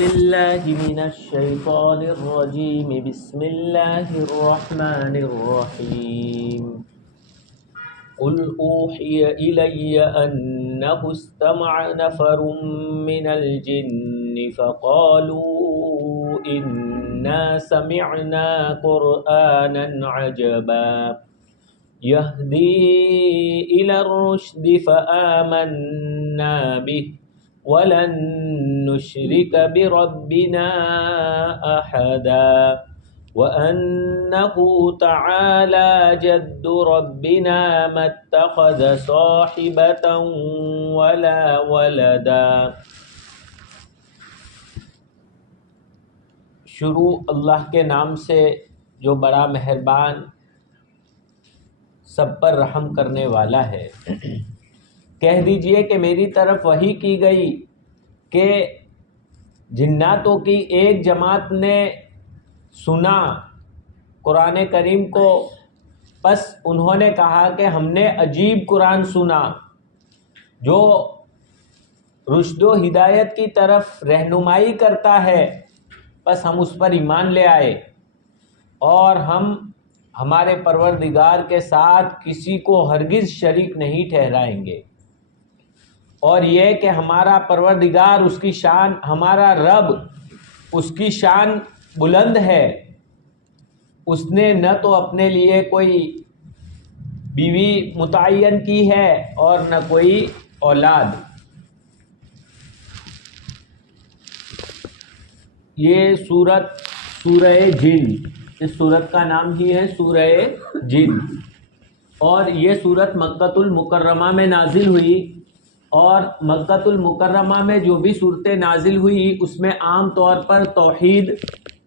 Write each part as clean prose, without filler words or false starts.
بالله من الشيطان الرجيم بسم الله الرحمن الرحيم قل أوحي إلي أنه استمع نفر من الجن فقالوا إنا سمعنا قرآنا عجبا يهدي إلى الرشد فآمنا به ولن نشرك بربنا أحدا وأنه تعالى جد ربنا ما اتخذ صاحبة ولا ولدا. شروع اللہ کے نام سے جو بڑا مہربان سب پر رحم کرنے والا ہے. کہہ دیجئے کہ میری طرف وحی کی گئی کہ جناتوں کی ایک جماعت نے سنا قرآن کریم کو، پس انہوں نے کہا کہ ہم نے عجیب قرآن سنا جو رشد و ہدایت کی طرف رہنمائی کرتا ہے، پس ہم اس پر ایمان لے آئے اور ہم ہمارے پروردگار کے ساتھ کسی کو ہرگز شریک نہیں ٹھہرائیں گے. اور یہ کہ ہمارا پروردگار اس کی شان، ہمارا رب اس کی شان بلند ہے، اس نے نہ تو اپنے لیے کوئی بیوی متعین کی ہے اور نہ کوئی اولاد. یہ سورہ جن، اس سورت کا نام ہی ہے سورہ جن، اور یہ سورت مکۃ المکرمہ میں نازل ہوئی. اور مکۃ المکرمہ میں جو بھی صورتیں نازل ہوئی اس میں عام طور پر توحید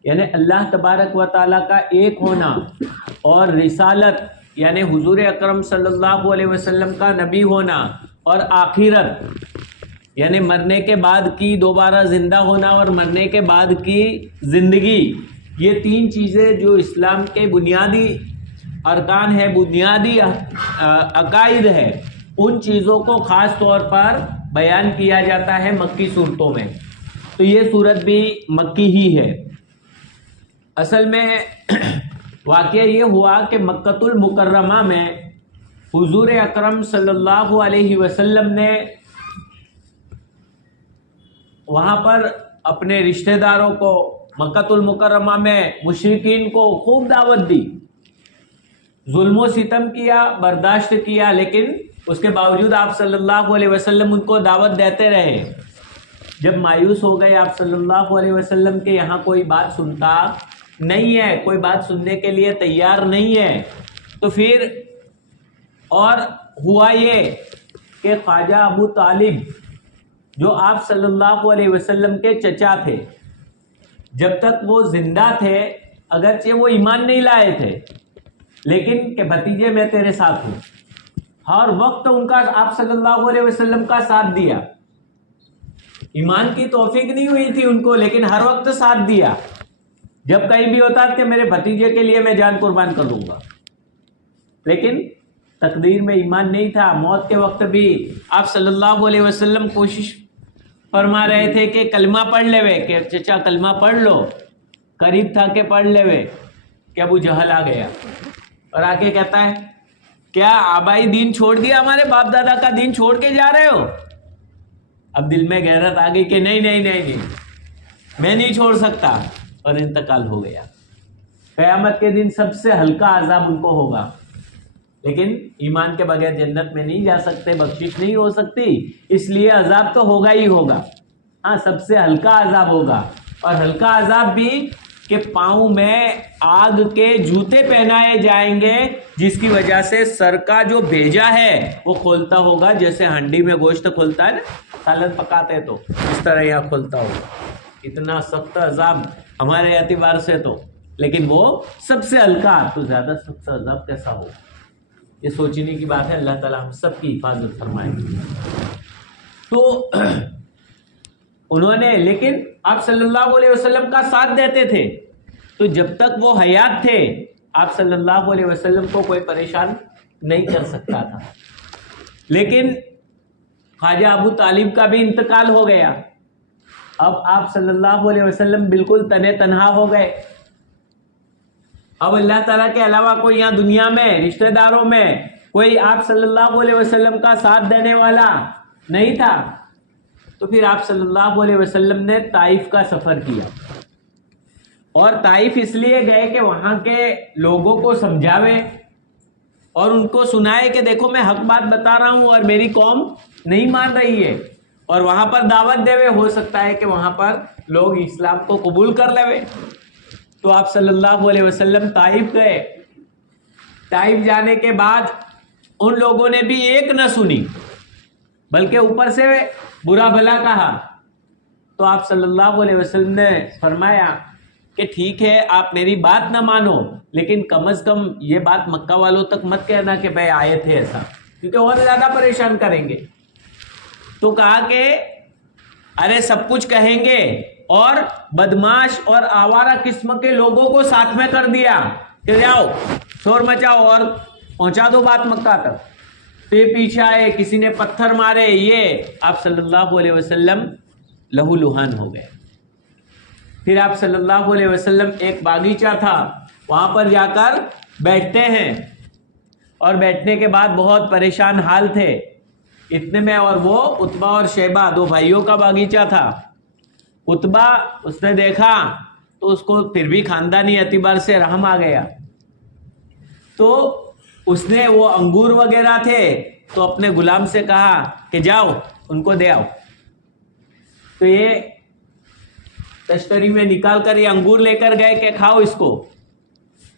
یعنی اللہ تبارک و تعالیٰ کا ایک ہونا اور رسالت یعنی حضور اکرم صلی اللہ علیہ وسلم کا نبی ہونا اور آخرت یعنی مرنے کے بعد کی دوبارہ زندہ ہونا اور مرنے کے بعد کی زندگی، یہ تین چیزیں جو اسلام کے بنیادی ارکان ہے، بنیادی عقائد ہے، ان چیزوں کو خاص طور پر بیان کیا جاتا ہے مکی صورتوں میں. تو یہ صورت بھی مکی ہی ہے. اصل میں واقعہ یہ ہوا کہ مکۃ المکرمہ میں حضور اکرم صلی اللہ علیہ وسلم نے وہاں پر اپنے رشتہ داروں کو، مکۃ المکرمہ میں مشرکین کو خوب دعوت دی، ظلم و ستم کیا، برداشت کیا، لیکن اس کے باوجود آپ صلی اللہ علیہ وسلم ان کو دعوت دیتے رہے. جب مایوس ہو گئے آپ صلی اللہ علیہ وسلم کے یہاں کوئی بات سنتا نہیں ہے، کوئی بات سننے کے لیے تیار نہیں ہے، تو پھر اور ہوا یہ کہ خواجہ ابو طالب جو آپ صلی اللہ علیہ وسلم کے چچا تھے، جب تک وہ زندہ تھے اگرچہ وہ ایمان نہیں لائے تھے، لیکن کہ بھتیجے میں تیرے ساتھ ہوں، ہر وقت ان کا آپ صلی اللہ علیہ وسلم کا ساتھ دیا. ایمان کی توفیق نہیں ہوئی تھی ان کو، لیکن ہر وقت ساتھ دیا. جب کہیں بھی ہوتا کہ میرے بھتیجے کے لیے میں جان قربان کر دوں گا، لیکن تقدیر میں ایمان نہیں تھا. موت کے وقت بھی آپ صلی اللہ علیہ وسلم کوشش فرما رہے تھے کہ کلمہ پڑھ لے وے، کہ چچا کلمہ پڑھ لو. قریب تھا کہ پڑھ لے وے کہ ابو جہل آ گیا اور آ کے کہتا ہے کیا آبائی دین چھوڑ دیا، ہمارے باپ دادا کا دین چھوڑ کے جا رہے ہو؟ اب دل میں غیرت آ گئی کہ نہیں میں نہیں چھوڑ سکتا، اور انتقال ہو گیا. قیامت کے دن سب سے ہلکا عذاب ان کو ہوگا، لیکن ایمان کے بغیر جنت میں نہیں جا سکتے، بخشش نہیں ہو سکتی، اس لیے عذاب تو ہوگا ہی ہوگا. ہاں، سب سے ہلکا عذاب ہوگا، اور ہلکا عذاب بھی کہ پاؤں میں آگ کے جوتے پہنائے جائیں گے، جس کی وجہ سے سر کا جو بیجا ہے وہ کھولتا ہوگا، جیسے ہانڈی میں گوشت کھولتا ہے نا، سالن پکاتے تو اس طرح یہاں کھولتا ہوگا. اتنا سخت عذاب ہمارے اعتبار سے تو، لیکن وہ سب سے ہلکا، تو زیادہ سخت عذاب کیسا ہوگا؟ یہ سوچنے کی بات ہے. اللہ تعالیٰ ہم سب کی حفاظت فرمائے. تو انہوں نے لیکن آپ صلی اللہ علیہ وسلم کا ساتھ دیتے تھے، تو جب تک وہ حیات تھے آپ صلی اللہ علیہ وسلم کو کوئی پریشان نہیں کر سکتا تھا. لیکن خواجہ ابو طالب کا بھی انتقال ہو گیا، اب آپ صلی اللہ علیہ وسلم بالکل تنے تنہا ہو گئے. اب اللہ تعالیٰ کے علاوہ کوئی یہاں دنیا میں رشتہ داروں میں کوئی آپ صلی اللہ علیہ وسلم کا ساتھ دینے والا نہیں تھا. تو پھر آپ صلی اللہ علیہ وسلم نے طائف کا سفر کیا, اور طائف اس لیے گئے کہ وہاں کے لوگوں کو سمجھاوے اور ان کو سنائے کہ دیکھو میں حق بات بتا رہا ہوں اور میری قوم نہیں مان رہی ہے, اور وہاں پر دعوت دے. ہو سکتا ہے کہ وہاں پر لوگ اسلام کو قبول کر لے. تو آپ صلی اللہ علیہ وسلم طائف گئے. طائف جانے کے بعد ان لوگوں نے بھی ایک نہ سنی بلکہ اوپر سے برا بھلا کہا. تو آپ صلی اللہ علیہ وسلم نے فرمایا کہ ٹھیک ہے آپ میری بات نہ مانو, لیکن کم از کم یہ بات مکہ والوں تک مت کہنا کہ بھائی آئے تھے ایسا, کیونکہ اور زیادہ پریشان کریں گے. تو کہا کہ ارے سب کچھ کہیں گے, اور بدماش اور آوارہ قسم کے لوگوں کو ساتھ میں کر دیا کہ جاؤ شور مچاؤ اور پہنچا دو بات مکہ تک. پھر پیچھے آئے, کسی نے پتھر مارے, یہ آپ صلی اللہ علیہ وسلم لہو لہان ہو گئے. پھر آپ صلی اللہ علیہ وسلم ایک باغیچہ تھا وہاں پر جا کر بیٹھتے ہیں, اور بیٹھنے کے بعد بہت پریشان حال تھے. اتنے میں, اور وہ عتبہ اور شیبہ دو بھائیوں کا باغیچہ تھا. عتبہ اس نے دیکھا تو اس کو پھر بھی خاندانی اعتبار سے رحم آ گیا. تو اس نے, وہ انگور وغیرہ تھے تو اپنے غلام سے کہا کہ جاؤ ان کو دے آؤ. تو یہ تشتری میں نکال کر یہ انگور لے کر گئے کہ کھاؤ اس کو.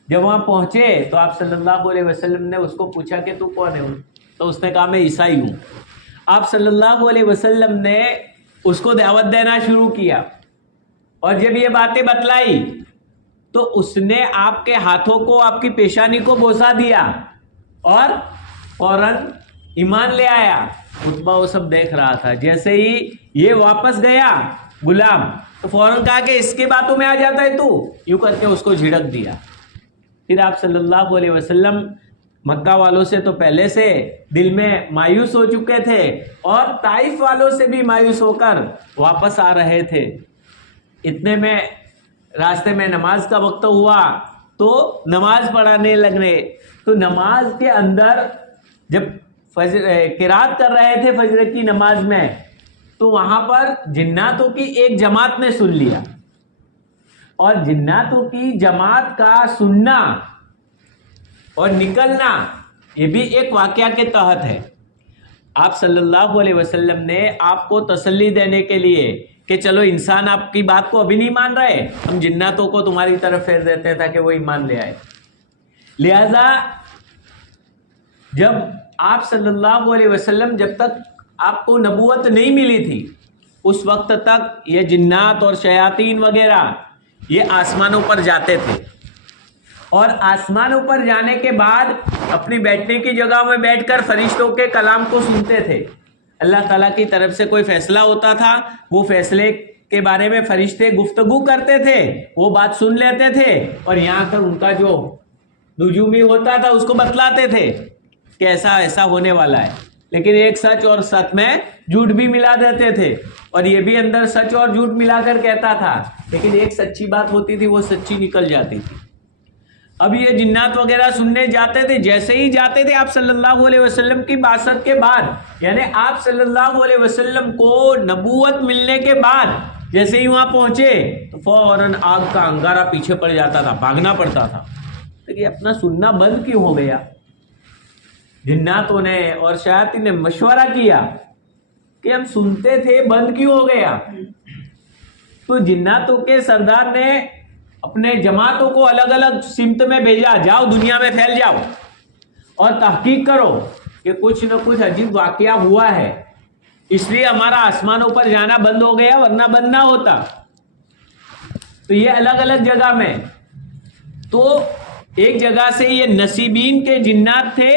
جب وہاں پہنچے تو آپ صلی اللہ علیہ وسلم نے اس کو پوچھا کہ تو کون ہے؟ تو اس نے کہا میں عیسائی ہوں. آپ صلی اللہ علیہ وسلم نے اس کو دعوت دینا شروع کیا, اور جب یہ باتیں بتلائی تو اس نے آپ کے ہاتھوں کو, آپ کی پیشانی کو بوسا دیا اور فوراً ایمان لے آیا. عتبہ وہ سب دیکھ رہا تھا. جیسے ہی یہ واپس گیا غلام تو فوراً کہا کہ اس کی باتوں میں آ جاتا ہے تو, یوں کر کے اس کو جھڑک دیا. پھر آپ صلی اللہ علیہ وسلم مکہ والوں سے تو پہلے سے دل میں مایوس ہو چکے تھے, اور طائف والوں سے بھی مایوس ہو کر واپس آ رہے تھے. اتنے میں راستے میں نماز کا وقت ہوا تو نماز پڑھانے لگے. تو نماز کے اندر جب قرات کر رہے تھے فجر کی نماز میں, تو وہاں پر جناتوں کی ایک جماعت نے سن لیا. اور جناتوں کی جماعت کا سننا اور نکلنا یہ بھی ایک واقعہ کے تحت ہے. آپ صلی اللہ علیہ وسلم نے آپ کو تسلی دینے کے لیے کہ چلو انسان آپ کی بات کو ابھی نہیں مان رہے, ہم جناتوں کو تمہاری طرف پھیر دیتے ہیں تاکہ وہ ایمان لے آئے. لہذا جب آپ صلی اللہ علیہ وسلم, جب تک آپ کو نبوت نہیں ملی تھی اس وقت تک یہ جنات اور شیاطین وغیرہ یہ آسمانوں پر جاتے تھے, اور آسمانوں پر جانے کے بعد اپنی بیٹھنے کی جگہ میں بیٹھ کر فرشتوں کے کلام کو سنتے تھے. اللہ تعالیٰ کی طرف سے کوئی فیصلہ ہوتا تھا, وہ فیصلے کے بارے میں فرشتے گفتگو کرتے تھے, وہ بات سن لیتے تھے, اور یہاں کر ان کا جو نجومی ہوتا تھا اس کو بتلاتے تھے کہ ایسا ایسا ہونے والا ہے. لیکن ایک سچ اور سچ میں جھوٹ بھی ملا دیتے تھے, اور یہ بھی اندر سچ اور جھوٹ ملا کر کہتا تھا, لیکن ایک سچی بات ہوتی تھی وہ سچی نکل جاتی تھی. اب یہ جنات وغیرہ سننے جاتے تھے. جیسے ہی جاتے تھے آپ صلی اللہ علیہ وسلم کی بعثت کے بعد, یعنی آپ صلی اللہ علیہ وسلم کو نبوت ملنے کے بعد جیسے ہی وہاں پہنچے تو فوراً آگ کا انگارہ پیچھے پڑ جاتا تھا, بھاگنا پڑتا تھا. لیکن اپنا سننا بند کیوں ہو گیا؟ جناتوں نے اور شیاطین نے مشورہ کیا کہ ہم سنتے تھے, بند کیوں ہو گیا؟ تو جناتوں کے سردار نے اپنے جماعتوں کو الگ الگ سمت میں بھیجا, جاؤ دنیا میں پھیل جاؤ اور تحقیق کرو کہ کچھ نہ کچھ عجیب واقعہ ہوا ہے, اس لیے ہمارا آسمانوں پر جانا بند ہو گیا, ورنہ بند نہ ہوتا. تو یہ الگ الگ جگہ میں, تو ایک جگہ سے یہ نصیبین کے جنات تھے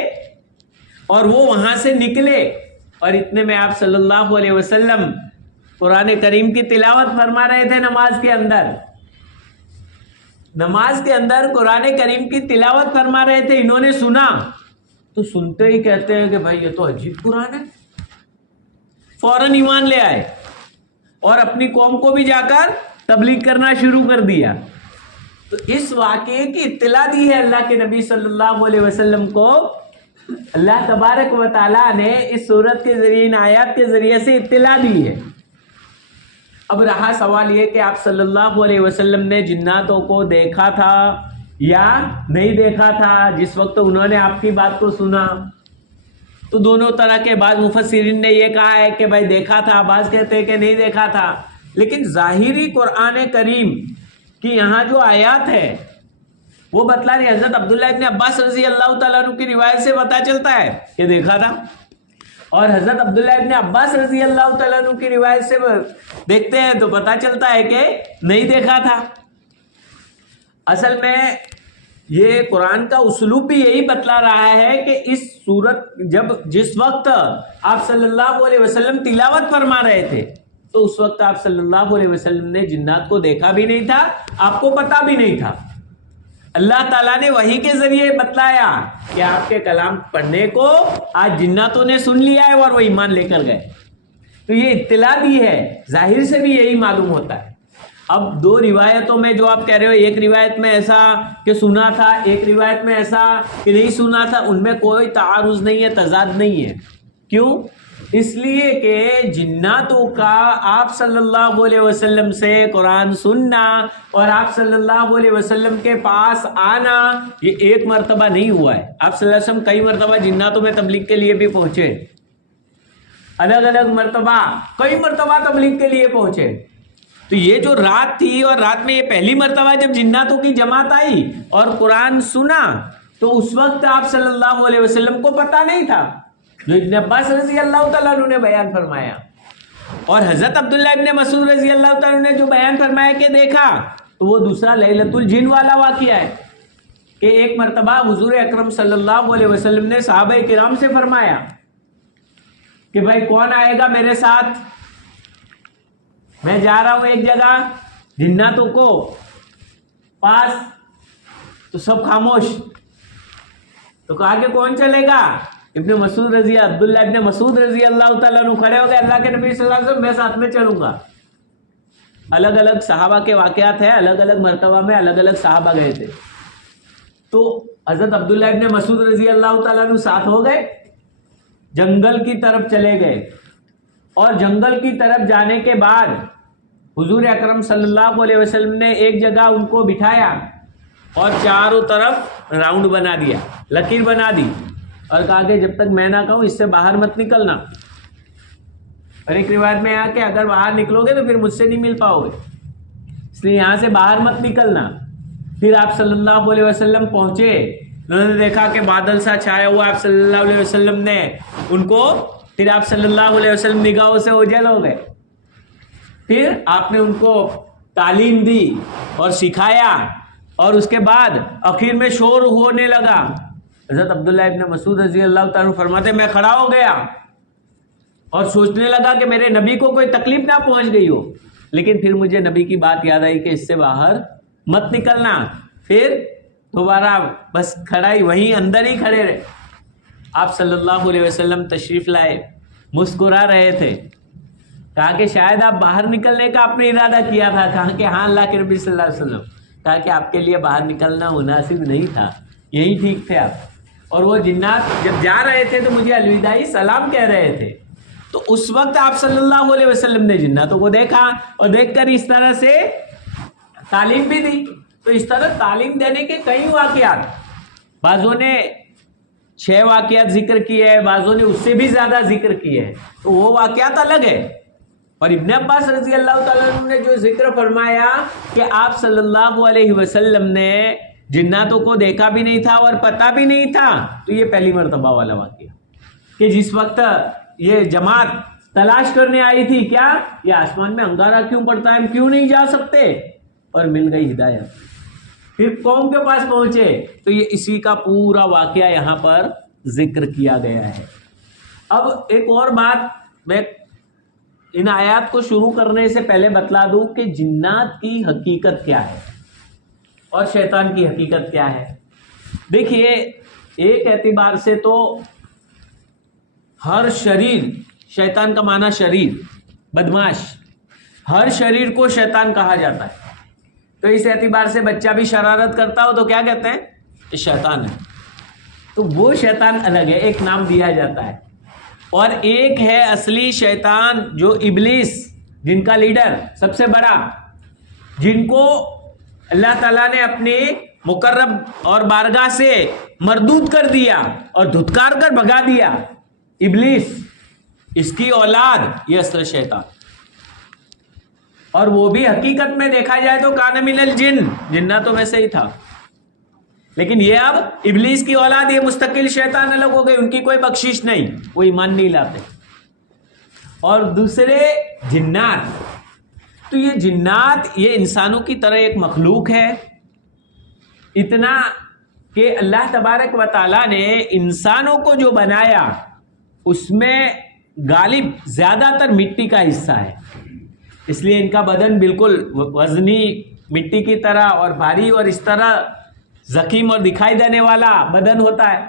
اور وہ وہاں سے نکلے, اور اتنے میں آپ صلی اللہ علیہ وسلم قرآن کریم کی تلاوت فرما رہے تھے نماز کے اندر. نماز کے اندر قرآن کریم کی تلاوت فرما رہے تھے. انہوں نے سنا تو سنتے ہی کہتے ہیں کہ بھائی یہ تو عجیب قرآن ہے, فوراً ایمان لے آئے. اور اپنی قوم کو بھی جا کر تبلیغ کرنا شروع کر دیا. تو اس واقعے کی اطلاع دی ہے اللہ کے نبی صلی اللہ علیہ وسلم کو. اللہ تبارک و تعالیٰ نے اس سورت کے ذریعے ان آیات کے ذریعے سے اطلاع دی ہے. اب رہا سوال یہ کہ آپ صلی اللہ علیہ وسلم نے جناتوں کو دیکھا تھا یا نہیں دیکھا تھا جس وقت انہوں نے آپ کی بات کو سنا. تو دونوں طرح کے بعض مفسرین نے یہ کہا ہے کہ بھائی دیکھا تھا, بعض کہتے ہیں کہ نہیں دیکھا تھا. لیکن ظاہری قرآن کریم کی یہاں جو آیات ہے وہ بتلا رہی. حضرت عبداللہ ابن عباس رضی اللہ تعالیٰ عنہ کی روایت سے پتہ چلتا ہے کہ دیکھا تھا, اور حضرت عبداللہ ابن عباس رضی اللہ تعالیٰ عنہ کی روایت سے دیکھتے ہیں تو پتہ چلتا ہے کہ نہیں دیکھا تھا. اصل میں یہ قرآن کا اسلوب بھی یہی بتلا رہا ہے کہ اس صورت جس وقت آپ صلی اللہ علیہ وسلم تلاوت فرما رہے تھے تو اس وقت آپ صلی اللہ علیہ وسلم نے جنات کو دیکھا بھی نہیں تھا, آپ کو پتا بھی نہیں تھا. اللہ تعالیٰ نے وحی کے ذریعے بتلایا کہ آپ کے کلام پڑھنے کو آج جناتوں نے سن لیا ہے اور وہ ایمان لے کر گئے. تو یہ اطلاع دی ہے, ظاہر سے بھی یہی معلوم ہوتا ہے. اب دو روایتوں میں جو آپ کہہ رہے ہو, ایک روایت میں ایسا کہ سنا تھا, ایک روایت میں ایسا کہ نہیں سنا تھا, ان میں کوئی تعارض نہیں ہے, تضاد نہیں ہے. کیوں؟ اس لیے کہ جناتوں کا آپ صلی اللہ علیہ وسلم سے قرآن سننا اور آپ صلی اللہ علیہ وسلم کے پاس آنا یہ ایک مرتبہ نہیں ہوا ہے. آپ صلی اللہ علیہ وسلم کئی مرتبہ جناتوں میں تبلیغ کے لیے بھی پہنچے, الگ الگ مرتبہ کئی مرتبہ تبلیغ کے لیے پہنچے. تو یہ جو رات تھی اور رات میں یہ پہلی مرتبہ جب جناتوں کی جماعت آئی اور قرآن سنا تو اس وقت آپ صلی اللہ علیہ وسلم کو پتہ نہیں تھا جو ابن عباس رضی اللہ تعالیٰ عنہ نے بیان فرمایا. اور حضرت عبداللہ ابن مسعود رضی اللہ تعالیٰ عنہ نے جو بیان فرمایا کہ دیکھا تو وہ دوسرا لیلۃ الجن والا واقعہ ہے کہ ایک مرتبہ حضور اکرم صلی اللہ علیہ وسلم نے صحابہ کرام سے فرمایا کہ بھائی کون آئے گا میرے ساتھ, میں جا رہا ہوں ایک جگہ جناتوں کو پاس. تو سب خاموش. تو کہا کہ کون چلے گا؟ عبداللہ ابن مسعود رضی اللہ تعالیٰ عنہ کھڑے ہو گئے, اللہ کے نبی صلی اللہ علیہ وسلم میں ساتھ میں چلوں گا. الگ الگ صحابہ کے واقعات ہیں, الگ الگ مرتبہ میں الگ الگ صحابہ گئے تھے. تو حضرت عبداللہ ابن مسعود رضی اللہ تعالیٰ عنہ ساتھ ہو گئے, جنگل کی طرف چلے گئے, اور جنگل کی طرف جانے کے بعد حضور اکرم صلی اللہ علیہ وسلم نے ایک جگہ ان کو بٹھایا اور چاروں طرف راؤنڈ بنا دیا, لکیر بنا دی, اور کہا کہ جب تک میں نہ کہوں اس سے باہر مت نکلنا. اور ایک روایت میں آیا کہ اگر باہر نکلو گے تو پھر مجھ سے نہیں مل پاؤ گے, اس لیے یہاں سے باہر مت نکلنا. پھر آپ صلی اللہ علیہ وسلم پہنچے, انہوں نے دیکھا کہ بادل سا چھایا ہوا, آپ صلی اللہ علیہ وسلم نے ان کو, پھر آپ صلی اللہ علیہ وسلم نگاہوں سے اوجھل ہو گئے. پھر آپ نے ان کو تعلیم دی اور سکھایا, اور اس کے بعد آخر میں شور ہونے لگا. حضرت عبداللہ ابن مسعود رضی اللہ تعالیٰ فرماتے میں کھڑا ہو گیا اور سوچنے لگا کہ میرے نبی کو کوئی تکلیف نہ پہنچ گئی ہو, لیکن پھر مجھے نبی کی بات یاد آئی کہ اس سے باہر مت نکلنا. پھر دوبارہ بس کھڑا ہی, وہیں اندر ہی کھڑے رہے. آپ صلی اللہ علیہ وسلم تشریف لائے, مسکرا رہے تھے. کہا کہ شاید آپ باہر نکلنے کا آپ نے ارادہ کیا تھا. کہا کہ ہاں اللہ کے نبی صلی اللہ علیہ وسلم. کہا کہ آپ کے لیے باہر نکلنا مناسب نہیں تھا, یہی ٹھیک تھے آپ. اور وہ جنات جب جا رہے تھے تو مجھے الوداعی سلام کہہ رہے تھے. تو اس وقت آپ صلی اللہ علیہ وسلم نے جناتوں کو دیکھا اور دیکھ کر اس طرح سے تعلیم بھی دی. تو اس طرح تعلیم دینے کے کئی واقعات, بعضوں نے 6 واقعات ذکر کیے ہیں, بعضوں نے اس سے بھی زیادہ ذکر کیے ہیں, تو وہ واقعات الگ ہے. اور ابن عباس رضی اللہ تعالیٰ عنہ نے جو ذکر فرمایا کہ آپ صلی اللہ علیہ وسلم نے جناتوں کو دیکھا بھی نہیں تھا اور پتہ بھی نہیں تھا, تو یہ پہلی مرتبہ والا واقعہ کہ جس وقت یہ جماعت تلاش کرنے آئی تھی کیا یہ آسمان میں انگارہ کیوں پڑتا ہے, ہم کیوں نہیں جا سکتے, اور مل گئی ہدایت. پھر قوم کے پاس پہنچے تو یہ اسی کا پورا واقعہ یہاں پر ذکر کیا گیا ہے. اب ایک اور بات میں ان آیات کو شروع کرنے سے پہلے بتلا دوں کہ جنات کی حقیقت کیا ہے اور شیطان کی حقیقت کیا ہے. دیکھیے ایک اعتبار سے تو ہر شریر, شیطان کا معنی شریر, بدماش, ہر شریر کو شیطان کہا جاتا ہے. تو اس اعتبار سے بچہ بھی شرارت کرتا ہو تو کیا کہتے ہیں؟ یہ شیطان ہے. تو وہ شیطان الگ ہے، ایک نام دیا جاتا ہے. اور ایک ہے اصلی شیطان جو ابلیس، جن کا لیڈر سب سے بڑا، جن کو اللہ تعالیٰ نے اپنی مقرب اور بارگاہ سے مردود کر دیا اور دھتکار کر بھگا دیا. ابلیس، اس کی اولاد، یہ اصل شیطان. اور وہ بھی حقیقت میں دیکھا جائے تو کان من الجن، جناتوں میں سے ہی تھا. لیکن یہ اب ابلیس کی اولاد، یہ مستقل شیطان الگ ہو گئی، ان کی کوئی بخشش نہیں، وہ ایمان نہیں لاتے. اور دوسرے جنات، تو یہ جنات یہ انسانوں کی طرح ایک مخلوق ہے، اتنا کہ اللہ تبارک و تعالیٰ نے انسانوں کو جو بنایا اس میں غالب زیادہ تر مٹی کا حصہ ہے، اس لیے ان کا بدن بالکل وزنی مٹی کی طرح اور بھاری اور اس طرح زخیم اور دکھائی دینے والا بدن ہوتا ہے.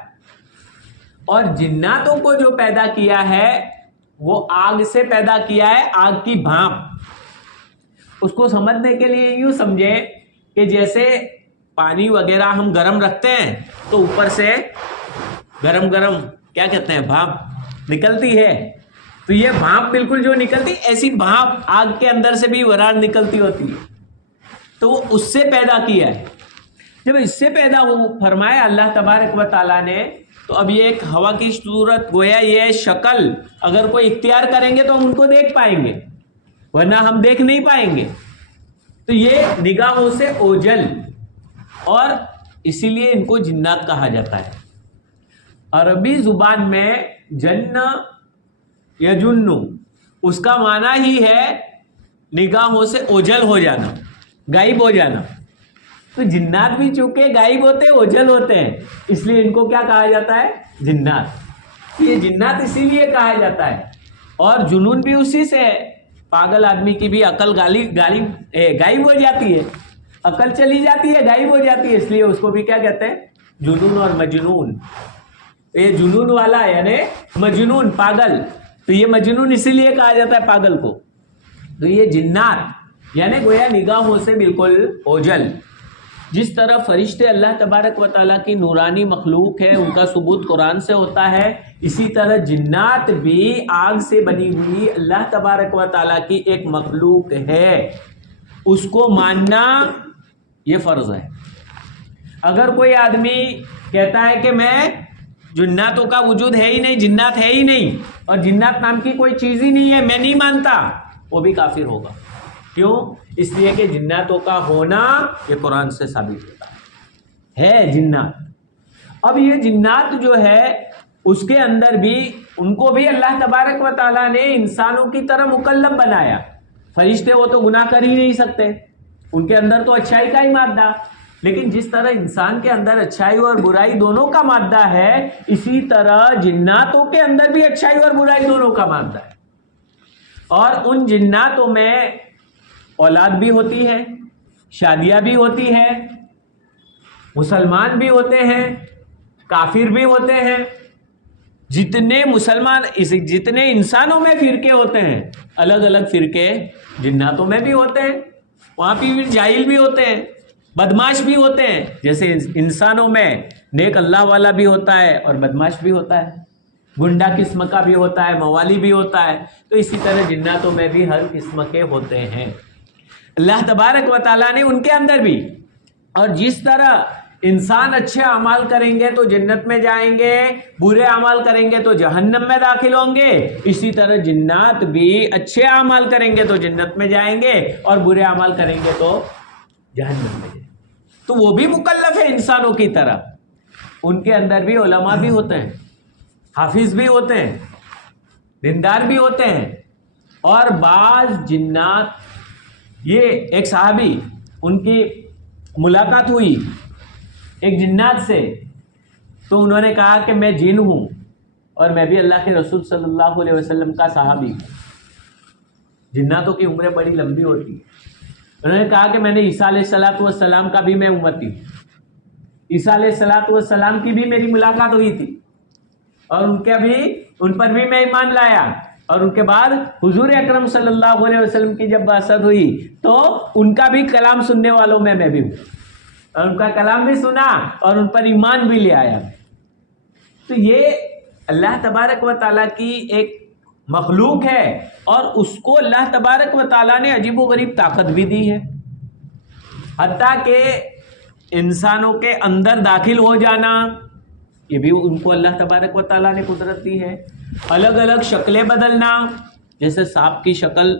اور جناتوں کو جو پیدا کیا ہے وہ آگ سے پیدا کیا ہے، آگ کی بھاپ. اس کو سمجھنے کے لیے یوں سمجھے کہ جیسے پانی وغیرہ ہم گرم رکھتے ہیں تو اوپر سے گرم کیا کہتے ہیں، بھاپ نکلتی ہے. تو یہ بھاپ بالکل جو نکلتی، ایسی بھاپ آگ کے اندر سے بھی ورار نکلتی ہوتی ہے. تو وہ اس سے پیدا کیا ہے. جب اس سے پیدا فرمایا اللہ تبارک و تعالیٰ نے، تو اب یہ ایک ہوا کی صورت، گویا یہ شکل اگر کوئی اختیار کریں گے تو ہم ان کو دیکھ پائیں گے، ورنہ ہم دیکھ نہیں پائیں گے. تو یہ نگاہوں سے اوجل، اور اسی لیے ان کو جنات کہا جاتا ہے. عربی زبان میں جن یجن، اس کا معنی ہی ہے نگاہوں سے اوجل ہو جانا، غائب ہو جانا. تو جنات بھی چونکہ غائب ہوتے ہیں، اوجل ہوتے ہیں، اس لیے ان کو کیا کہا جاتا ہے؟ جنات. یہ جنات اسی لیے کہا جاتا ہے. اور جنون بھی اسی سے ہے. پاگل آدمی کی بھی عقل غائب ہو جاتی ہے، عقل چلی جاتی ہے، غائب ہو جاتی ہے، اس لیے اس کو بھی کیا کہتے ہیں؟ جنون اور مجنون. یہ جنون والا یعنی مجنون، پاگل. تو یہ مجنون اسی لیے کہا جاتا ہے پاگل کو. تو یہ جنات یعنی گویا نگاہوں سے بالکل اوجل. جس طرح فرشتے اللہ تبارک و تعالیٰ کی نورانی مخلوق ہے، ان کا ثبوت قرآن سے ہوتا ہے، اسی طرح جنات بھی آگ سے بنی ہوئی اللہ تبارک و تعالیٰ کی ایک مخلوق ہے. اس کو ماننا یہ فرض ہے. اگر کوئی آدمی کہتا ہے کہ میں جناتوں کا وجود ہے ہی نہیں، جنات ہے ہی نہیں، اور جنات نام کی کوئی چیز ہی نہیں ہے، میں نہیں مانتا، وہ بھی کافر ہوگا. کیوں؟ اس لیے کہ جناتوں کا ہونا یہ قرآن سے ثابت ہوتا ہے جنات. اب یہ جنات جو ہے اس کے اندر بھی ان کو بھی اللہ تبارک و تعالیٰ نے انسانوں کی طرح مکلف بنایا. فرشتے وہ تو گناہ کر ہی نہیں سکتے، ان کے اندر تو اچھائی کا ہی مادہ. لیکن جس طرح انسان کے اندر اچھائی اور برائی دونوں کا مادہ ہے، اسی طرح جناتوں کے اندر بھی اچھائی اور برائی دونوں کا مادہ ہے. اور ان جناتوں میں اولاد بھی ہوتی ہے، شادیاں بھی ہوتی ہے، مسلمان بھی ہوتے ہیں، کافر بھی ہوتے ہیں. جتنے مسلمان، جتنے انسانوں میں فرقے ہوتے ہیں، الگ الگ فرقے جناتوں میں بھی ہوتے ہیں. وہاں بھی جاہل بھی ہوتے ہیں، بدماش بھی ہوتے ہیں. جیسے انسانوں میں نیک اللہ والا بھی ہوتا ہے اور بدماش بھی ہوتا ہے، گنڈا قسم کا بھی ہوتا ہے، موالی بھی ہوتا ہے. تو اسی طرح جناتوں میں بھی ہر قسم کے ہوتے ہیں. اللہ تبارک و تعالیٰ نے ان کے اندر بھی، اور جس طرح انسان اچھے اعمال کریں گے تو جنت میں جائیں گے، برے اعمال کریں گے تو جہنم میں داخل ہوں گے، اسی طرح جنات بھی اچھے اعمال کریں گے تو جنت میں جائیں گے اور برے اعمال کریں گے تو جہنم میں جائیں گے. تو وہ بھی مکلف ہے انسانوں کی طرح. ان کے اندر بھی علماء بھی ہوتے ہیں، حافظ بھی ہوتے ہیں، دیندار بھی ہوتے ہیں. اور بعض جنات، یہ ایک صحابی، ان کی ملاقات ہوئی ایک جنات سے، تو انہوں نے کہا کہ میں جن ہوں اور میں بھی اللہ کے رسول صلی اللہ علیہ وسلم کا صحابی ہوں. جناتوں کی عمریں بڑی لمبی ہوتی ہیں. انہوں نے کہا کہ میں نے عیسیٰ علیہ السلام کا بھی میں امتی ہوں. عیسیٰ علیہ السلام کی بھی میری ملاقات ہوئی تھی اور ان پر بھی میں ایمان لایا. اور ان کے بعد حضور اکرم صلی اللہ علیہ وسلم کی جب بعثت ہوئی تو ان کا بھی کلام سننے والوں میں بھی ہوں، اور ان کا کلام بھی سنا اور ان پر ایمان بھی لے آیا۔ تو یہ اللہ تبارک و تعالیٰ کی ایک مخلوق ہے، اور اس کو اللہ تبارک و تعالیٰ نے عجیب و غریب طاقت بھی دی ہے، حتیٰ کہ انسانوں کے اندر داخل ہو جانا، یہ بھی ان کو اللہ تبارک و تعالیٰ نے قدرت دی ہے۔ الگ الگ شکلیں بدلنا، جیسے سانپ کی شکل،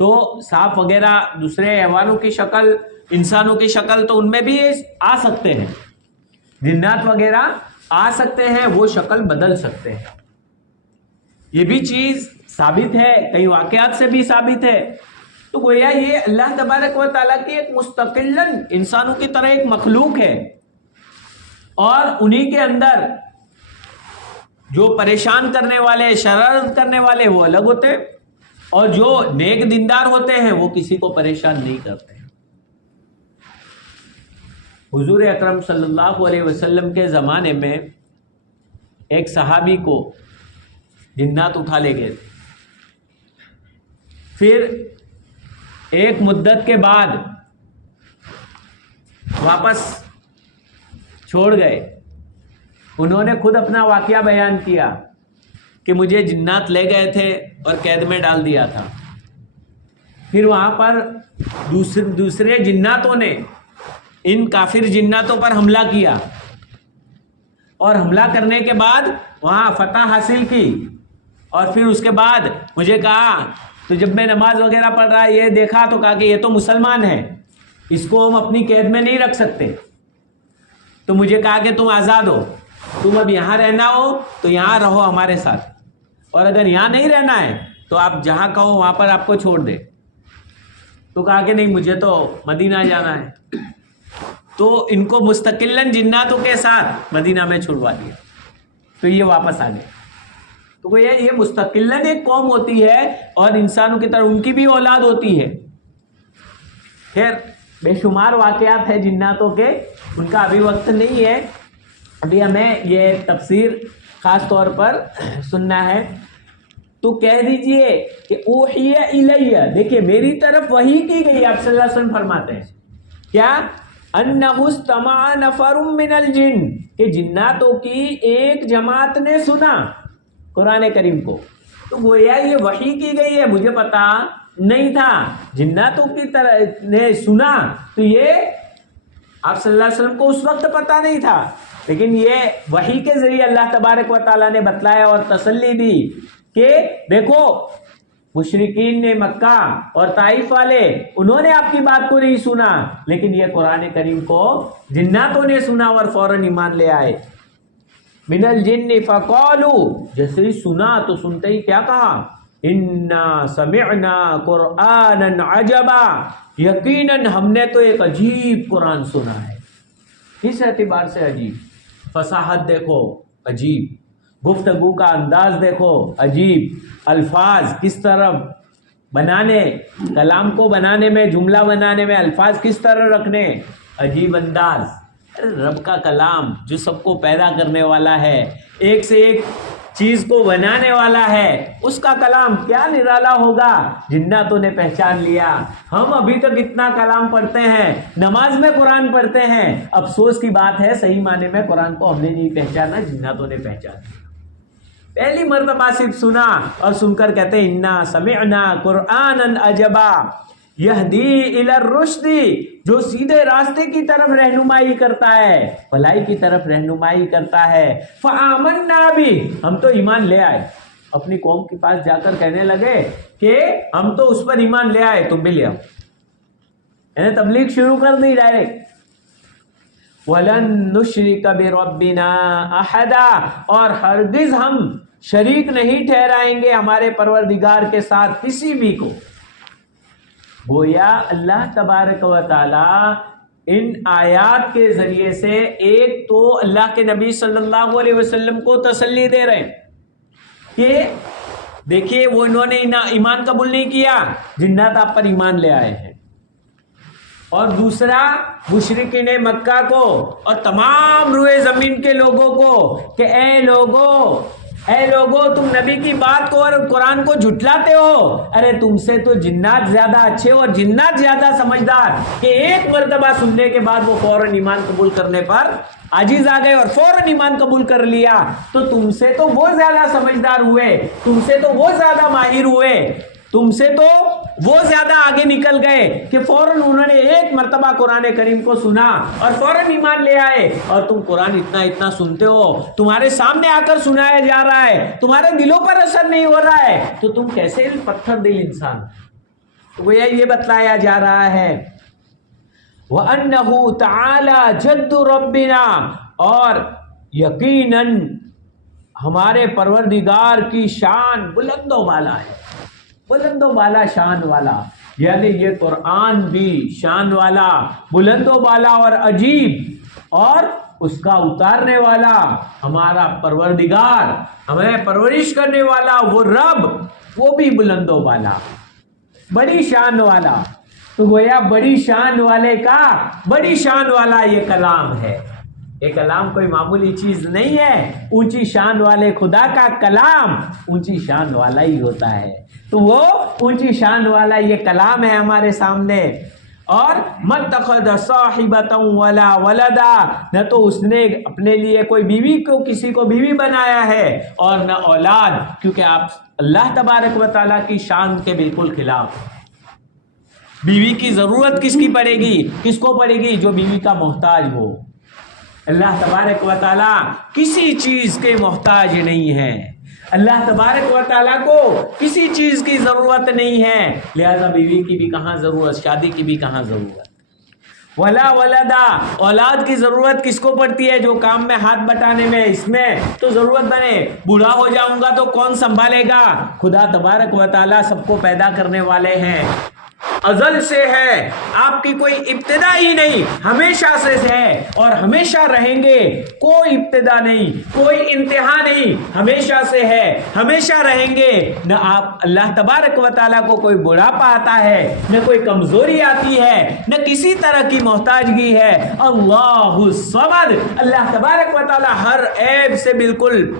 تو سانپ وغیرہ دوسرے حیوانوں کی شکل، انسانوں کی شکل، تو ان میں بھی آ سکتے ہیں، جنات وغیرہ آ سکتے ہیں، وہ شکل بدل سکتے ہیں۔ یہ بھی چیز ثابت ہے، کئی واقعات سے بھی ثابت ہے۔ تو گویا یہ اللہ تبارک و تعالیٰ کی ایک مستقلاً انسانوں کی طرح ایک مخلوق ہے، اور انہی کے اندر جو پریشان کرنے والے، شرارت کرنے والے وہ الگ ہوتے ہیں، اور جو نیک دیندار ہوتے ہیں وہ کسی کو پریشان نہیں کرتے۔ حضور اکرم صلی اللہ علیہ وسلم کے زمانے میں ایک صحابی کو جنات اٹھا لے گئے، پھر ایک مدت کے بعد واپس چھوڑ گئے۔ انہوں نے خود اپنا واقعہ بیان کیا کہ مجھے جنات لے گئے تھے اور قید میں ڈال دیا تھا، پھر وہاں پر دوسرے جناتوں نے ان کافر جناتوں پر حملہ کیا، اور حملہ کرنے کے بعد وہاں فتح حاصل کی، اور پھر اس کے بعد مجھے کہا، تو جب میں نماز وغیرہ پڑھ رہا یہ دیکھا تو کہا کہ یہ تو مسلمان ہے، اس کو ہم اپنی قید میں نہیں رکھ سکتے، تو مجھے کہا کہ تم آزاد ہو، تم اب یہاں رہنا ہو تو یہاں رہو ہمارے ساتھ، اور اگر یہاں نہیں رہنا ہے تو آپ جہاں کہو وہاں پر آپ کو چھوڑ دے۔ تو کہا کہ نہیں، مجھے تو مدینہ جانا ہے، تو ان کو مستقلاً جناتوں کے ساتھ مدینہ میں چھڑوا دیا، تو یہ واپس آ گئے۔ تو یہ مستقلاً ایک قوم ہوتی ہے، اور انسانوں کی طرح ان کی بھی اولاد ہوتی ہے۔ خیر بے شمار واقعات ہیں جناتوں کے، ان کا ابھی وقت نہیں ہے، ابھی ہمیں یہ تفسیر خاص طور پر سننا ہے۔ تو کہہ دیجئے کہ اوحی الیہ، دیکھیے میری طرف وحی کی گئی، آپ صلی اللہ علیہ وسلم فرماتے ہیں کیا؟ انہ استمع نفر من الجن، کہ جناتوں کی ایک جماعت نے سنا قرآن کریم کو۔ تو گویا یہ وحی کی گئی ہے، مجھے پتا نہیں تھا، جناتوں کی طرح نے سنا، تو یہ آپ صلی اللہ علیہ وسلم کو اس وقت پتا نہیں تھا، لیکن یہ وحی کے ذریعے اللہ تبارک و تعالیٰ نے بتلایا اور تسلی دی کہ دیکھو مشرکین نے مکہ اور طائف والے، انہوں نے آپ کی بات کو نہیں سنا، لیکن یہ قرآن کریم کو جناتوں نے سنا اور فوراً ایمان لے آئے۔ من الجن فقالوا، جیسے ہی سنا تو سنتے ہی کیا کہا؟ انا سمعنا قرآنا عجبا، یقیناً ہم نے تو ایک عجیب قرآن سنا ہے۔ کس اعتبار سے عجیب؟ فصاحت دیکھو عجیب، گفتگو کا انداز دیکھو عجیب، الفاظ کس طرح بنانے، کلام کو بنانے میں، جملہ بنانے میں الفاظ کس طرح رکھنے، عجیب انداز۔ رب کا کلام جو سب کو پیدا کرنے والا ہے، ایک سے ایک چیز کو بنانے والا ہے، اس کا کلام کیا نرالا ہوگا، جناتوں نے پہچان لیا۔ ہم ابھی تک اتنا کلام پڑھتے ہیں، نماز میں قرآن پڑھتے ہیں، افسوس کی بات ہے صحیح معنی میں قرآن کو ہم نے نہیں پہچانا، جناتوں نے پہچانا۔ پہلی مرتبہ صرف سنا اور سن کر کہتے ہیں انا سمعنا قرآنا عجبا یہدی الی الرشد، جو سیدھے راستے کی طرف رہنمائی کرتا ہے، بھلائی کی طرف رہنمائی کرتا ہے۔ فآمنا بھی، ہم تو ایمان لے آئے، اپنی قوم کے پاس جا کر کہنے لگے کہ ہم تو اس پر ایمان لے آئے، تم بھی لے آؤ، یعنی تبلیغ شروع کر دی ڈائریکٹ۔ وَلَن نُشْرِكَ بِرَبِّنَا أَحَدًا، اور ہرگز ہم شریک نہیں ٹھہرائیں گے ہمارے پروردگار کے ساتھ کسی بھی کو۔ گویا اللہ تبارک و تعالی ان آیات کے ذریعے سے ایک تو اللہ کے نبی صلی اللہ علیہ وسلم کو تسلی دے رہے ہیں کہ دیکھیے وہ انہوں نے ایمان قبول نہیں کیا، جنات آپ پر ایمان لے آئے ہیں، اور دوسرا مشرکین مکہ کو اور تمام روئے زمین کے لوگوں کو کہ اے لوگوں اے لوگو تم نبی کی بات کو اور قرآن کو جھٹلاتے ہو، ارے تم سے تو جنات زیادہ اچھے اور جنات زیادہ سمجھدار کہ ایک مرتبہ سننے کے بعد وہ فوراً ایمان قبول کرنے پر عاجز آ گئے اور فوراً ایمان قبول کر لیا. تو تم سے تو وہ زیادہ سمجھدار ہوئے، تم سے تو وہ زیادہ ماہر ہوئے، تم سے تو وہ زیادہ آگے نکل گئے کہ فوراً انہوں نے ایک مرتبہ قرآن کریم کو سنا اور فوراً ایمان لے آئے. اور تم قرآن اتنا سنتے ہو، تمہارے سامنے آ کر سنایا جا رہا ہے، تمہارے دلوں پر اثر نہیں ہو رہا ہے، تو تم کیسے پتھر دل انسان. تو یہ بتلایا جا رہا ہے وَأَنَّهُ تَعَالَى جَدُّ رَبِّنَا، اور یقیناً ہمارے پروردگار کی شان بلند و بالا ہے، بلند و بالا شان والا. یعنی یہ قرآن بھی شان والا، بلند و بالا اور عجیب، اور اس کا اتارنے والا ہمارا پروردگار، ہمیں پرورش کرنے والا وہ رب، وہ بھی بلند و بالا، بڑی شان والا. تو گویا بڑی شان والے کا بڑی شان والا یہ کلام ہے. یہ کلام کوئی معمولی چیز نہیں ہے. اونچی شان والے خدا کا کلام اونچی شان والا ہی ہوتا ہے. تو وہ اونچی شان والا یہ کلام ہے ہمارے سامنے. اور مَتَّخَذَ صَاحِبَةً وَلَا وَلَدًا، نہ تو اس نے اپنے لیے کوئی بیوی کو کسی کو بیوی بنایا ہے اور نہ اولاد، کیونکہ آپ اللہ تبارک و تعالیٰ کی شان کے بالکل خلاف. بیوی کی ضرورت کس کی پڑے گی؟ کس کو پڑے گی؟ جو بیوی کا محتاج ہو. اللہ تبارک و تعالیٰ کسی چیز کے محتاج نہیں ہے. اللہ تبارک و تعالیٰ کو کسی چیز کی ضرورت نہیں ہے، لہذا بیوی کی بھی کہاں ضرورت، شادی کی بھی کہاں ضرورت. ولا ولدا، اولاد کی ضرورت کس کو پڑتی ہے؟ جو کام میں ہاتھ بٹانے میں، اس میں تو ضرورت بنے. بوڑھا ہو جاؤں گا تو کون سنبھالے گا؟ خدا تبارک و تعالیٰ سب کو پیدا کرنے والے ہیں، ازل سے ہے، آپ کی کوئی ابتدا ہی نہیں، ہمیشہ سے ہے اور ہمیشہ رہیں گے. کوئی ابتدا نہیں، کوئی انتہا نہیں، ہمیشہ سے ہے، ہمیشہ رہیں گے. نہ آپ اللہ تبارک و تعالیٰ کو کوئی بڑھاپا آتا ہے، نہ کوئی کمزوری آتی ہے، نہ کسی طرح کی محتاجگی ہے. اللہ الصمد، اللہ تبارک و تعالیٰ ہر عیب سے بالکل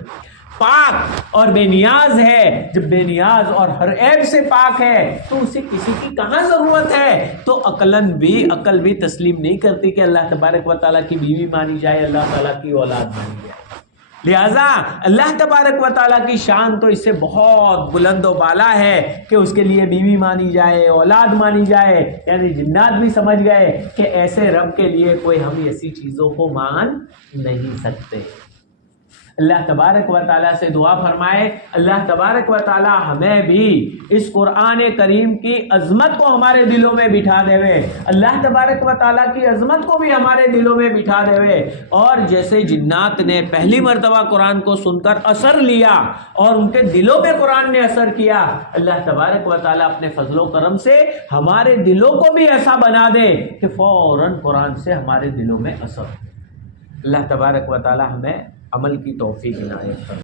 پاک اور بے نیاز ہے. جب بے نیاز اور ہر عیب سے پاک ہے تو اسے کسی کی کہاں ضرورت ہے؟ تو عقل بھی تسلیم نہیں کرتی کہ اللہ تبارک و تعالیٰ کی بیوی مانی جائے، اللہ تعالیٰ کی اولاد مانی جائے. لہذا اللہ تبارک و تعالیٰ کی شان تو اس سے بہت بلند و بالا ہے کہ اس کے لیے بیوی مانی جائے، اولاد مانی جائے. یعنی جنات بھی سمجھ گئے کہ ایسے رب کے لیے کوئی ہم ایسی چیزوں کو مان نہیں سکتے. اللہ تبارک و تعالیٰ سے دعا فرمائے اللہ تبارک و تعالیٰ ہمیں بھی اس قرآن کریم کی عظمت کو ہمارے دلوں میں بٹھا دے، اللہ تبارک و تعالیٰ کی عظمت کو بھی ہمارے دلوں میں بٹھا دے. اور جیسے جنات نے پہلی مرتبہ قرآن کو سن کر اثر لیا اور ان کے دلوں میں قرآن نے اثر کیا، اللہ تبارک و تعالیٰ اپنے فضل و کرم سے ہمارے دلوں کو بھی ایسا بنا دے کہ فوراً قرآن سے ہمارے دلوں میں اثر. اللہ تبارک و تعالیٰ ہمیں عمل کی توفیق عنایت فرمائے.